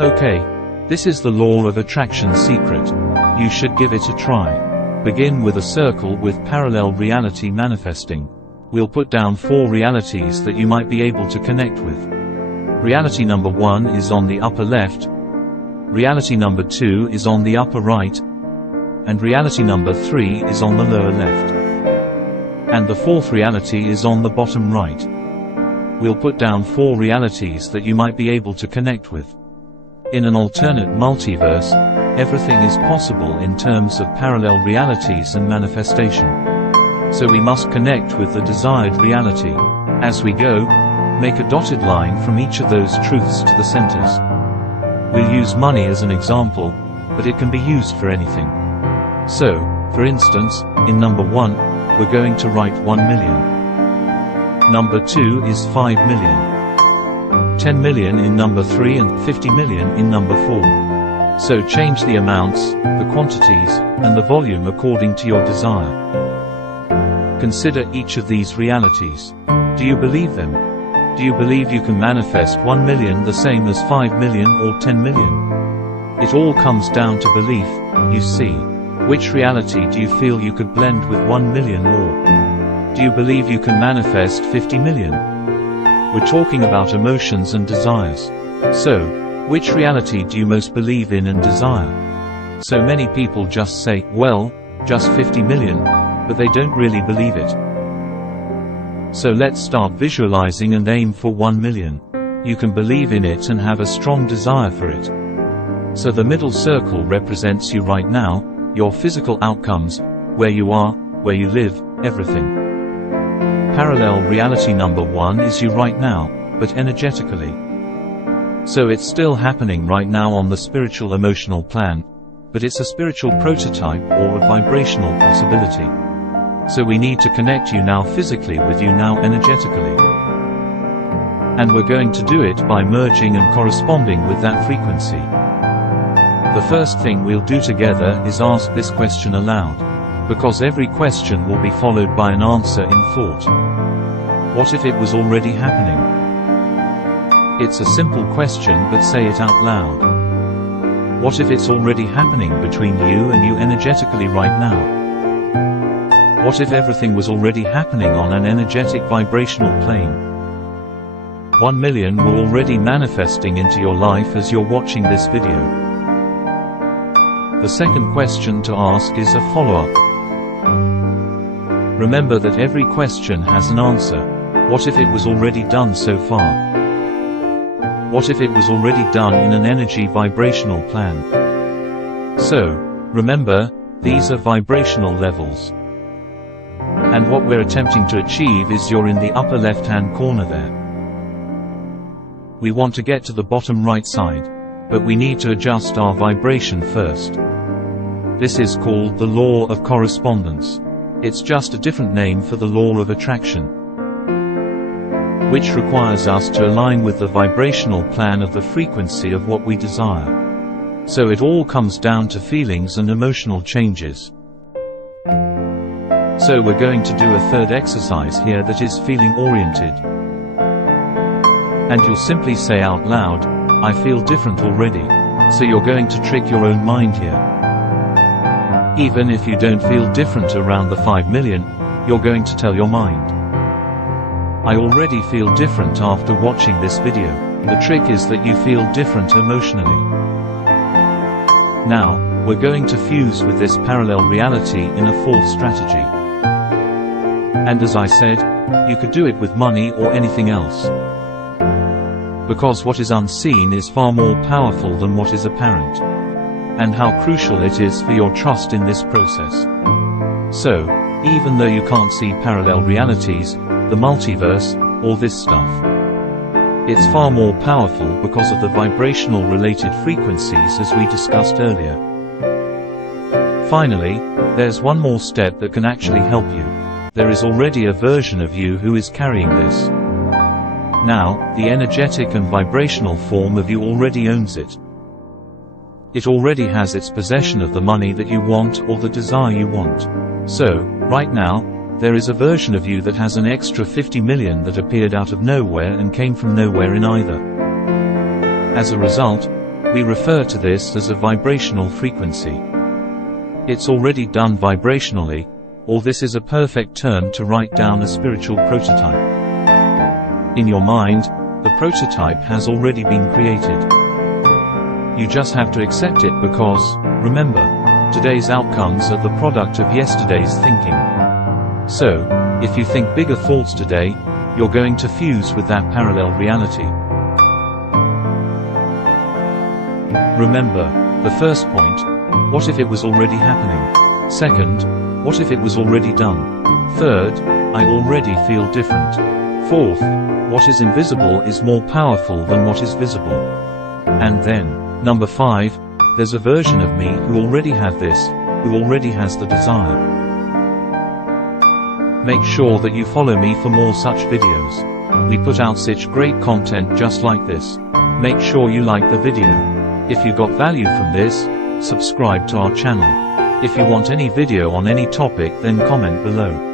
Okay, this is the law of attraction secret. You should give it a try. Begin with a circle with parallel reality manifesting. We'll put down 4 realities that you might be able to connect with. Reality number 1 is on the upper left, reality number 2 is on the upper right, and reality number 3 is on the lower left. And the 4th reality is on the bottom right. We'll put down 4 realities that you might be able to connect with. In an alternate multiverse, everything is possible in terms of parallel realities and manifestation. So we must connect with the desired reality. As we go, make a dotted line from each of those truths to the centers. We'll use money as an example, but it can be used for anything. So, for instance, in number 1, we're going to write 1 million. Number 2 is 5 million. 10 million in number 3 and 50 million in number 4. So change the amounts, the quantities, and the volume according to your desire. Consider each of these realities. Do you believe them? Do you believe you can manifest 1 million the same as 5 million or 10 million? It all comes down to belief, you see. Which reality do you feel you could blend with 1 million or? Do you believe you can manifest 50 million? We're talking about emotions and desires. So, which reality do you most believe in and desire? So many people just say, well, just 50 million, but they don't really believe it. So let's start visualizing and aim for 1 million. You can believe in it and have a strong desire for it. So the middle circle represents you right now, your physical outcomes, where you are, where you live, everything. Parallel reality number 1 is you right now, but energetically. So it's still happening right now on the spiritual emotional plan, but it's a spiritual prototype or a vibrational possibility. So we need to connect you now physically with you now energetically. And we're going to do it by merging and corresponding with that frequency. The first thing we'll do together is ask this question aloud. Because every question will be followed by an answer in thought. What if it was already happening? It's a simple question, but say it out loud. What if it's already happening between you and you energetically right now? What if everything was already happening on an energetic vibrational plane? 1 million were already manifesting into your life as you're watching this video. The second question to ask is a follow-up. Remember that every question has an answer. What if it was already done so far? What if it was already done in an energy vibrational plan? So, remember, these are vibrational levels. And what we're attempting to achieve is you're in the upper left-hand corner there. We want to get to the bottom right side, but we need to adjust our vibration first. This is called the law of correspondence. It's just a different name for the law of attraction, which requires us to align with the vibrational plan of the frequency of what we desire. So it all comes down to feelings and emotional changes. So we're going to do a third exercise here that is feeling oriented. And you'll simply say out loud, I feel different already. So you're going to trick your own mind here. Even if you don't feel different around the 5 million, you're going to tell your mind, I already feel different after watching this video. The trick is that you feel different emotionally. Now, we're going to fuse with this parallel reality in a fourth strategy. And as I said, you could do it with money or anything else. Because what is unseen is far more powerful than what is apparent. And how crucial it is for your trust in this process. So, even though you can't see parallel realities, the multiverse, all this stuff, it's far more powerful because of the vibrational related frequencies as we discussed earlier. Finally, there's one more step that can actually help you. There is already a version of you who is carrying this. Now, the energetic and vibrational form of you already owns it. It already has its possession of the money that you want or the desire you want. So, right now, there is a version of you that has an extra 50 million that appeared out of nowhere and came from nowhere in either. As a result, We refer to this as a vibrational frequency. It's already done vibrationally, or this is a perfect term to write down a spiritual prototype. In your mind, the prototype has already been created. You just have to accept it because, remember, today's outcomes are the product of yesterday's thinking. So, if you think bigger thoughts today, you're going to fuse with that parallel reality. Remember, the first point, what if it was already happening? Second, what if it was already done? Third, I already feel different. Fourth, what is invisible is more powerful than what is visible. And then, number 5, there's a version of me who already have this, who already has the desire. Make sure that you follow me for more such videos. We put out such great content just like this. Make sure you like the video. If you got value from this, subscribe to our channel. If you want any video on any topic, then comment below.